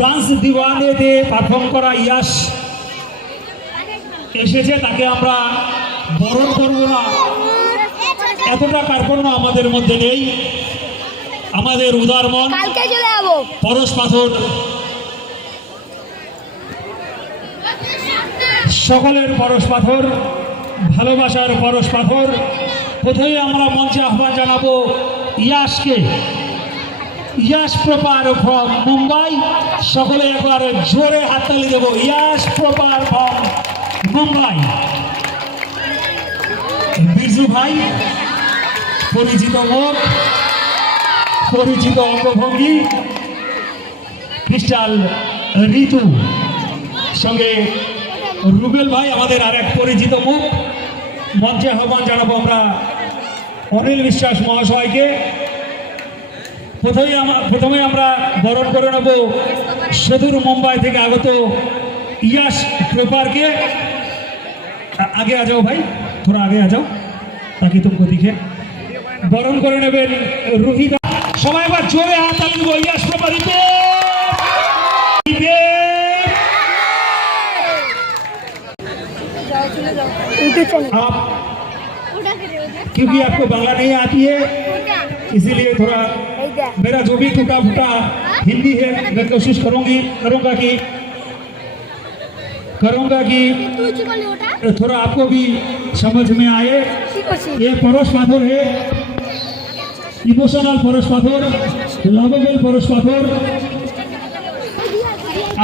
Dance দিওয়ানেতে perform করা ইয়াস এসেছে, তাকে আমরা বরণ করব না এতটা কার্পণ্য আমাদের মধ্যে নেই। আমাদের উদার মন, পরশ পাথর, সকলের পরশ পাথর, ভালোবাসার পরশ পাথর। প্রথমে আমরা মঞ্চে আহ্বান জানাবো ইয়াসকে, ইয়াস প্রপার ফ্রম মুম্বাই। সকলে একবার জোরে হাততালি দেবো, ইয়াস প্রপার ফ্রম মুম্বাই। বিরজু ভাই, পরিচিত মুখ, পরিচিত অঙ্গভঙ্গি, ক্রিস্টাল ঋতু, সঙ্গে রুবেল ভাই আমাদের আর এক পরিচিত মুখ। মঞ্চে আহ্বান জানাবো আমরা অনিল বিশ্বাস মহাশয়কে। প্রথমে আমরা বরণ করে নেব সুদূর মুম্বাই থেকে আগত ইয়াস প্রপারকে। আগে आ जाओ भाई, थोड़ा आगे आ जाओ ताकि तुमको दिखे। বরণ করে নেবেন রোহিত। সবাই আবার জোরে হাত তালি দেব, ইয়াস প্রপার आप, क्योंकि आपको बांग्ला नहीं आती है इसीलिए थोड़ा मेरा जो भी टूटा फूटा हिंदी है मैं कोशिश करूंगा कि थोड़ा आपको भी समझ में आए। ये परोस पाथर है, इमोशनल परोस पाथर, लवेबल परोस पाथर।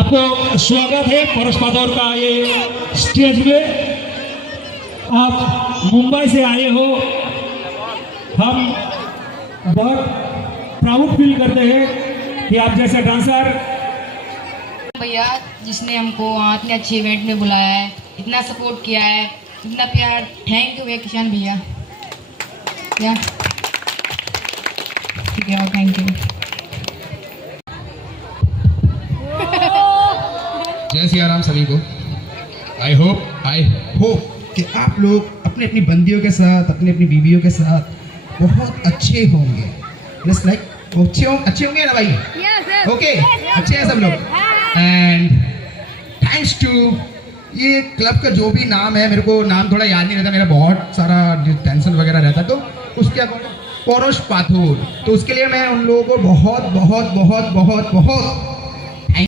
आपको स्वागत है परोस पाथर का ये स्टेज में। आप मुंबई से आए हो, हम बहुत प्राउड फील करते हैं कि आप जैसे डांसर। भैया जिसने हमको इतने अच्छे इवेंट में बुलाया है, इतना सपोर्ट किया है, इतना प्यार, थैंक यू भैया किशन भैया। क्या ठीक है, थैंक यू। जय सिया राम सभी को। आई होप कि आप लोग अपनी अपनी बंदियों के साथ, अपनी अपनी बीवियों के साथ बहुत अच्छे होंगे। जस्ट लाइक अच्छे होंगे ना भाई? ओके, अच्छे हैं सब लोग। एंड थैंक्स टू ये क्लब का जो भी नाम है, मेरे को नाम थोड़ा याद नहीं रहता, मेरा बहुत सारा टेंशन वगैरह रहता, तो उसके अकॉर्डिंग परोस पाथर, तो उसके लिए मैं उन लोगों को बहुत बहुत बहुत बहुत बहुत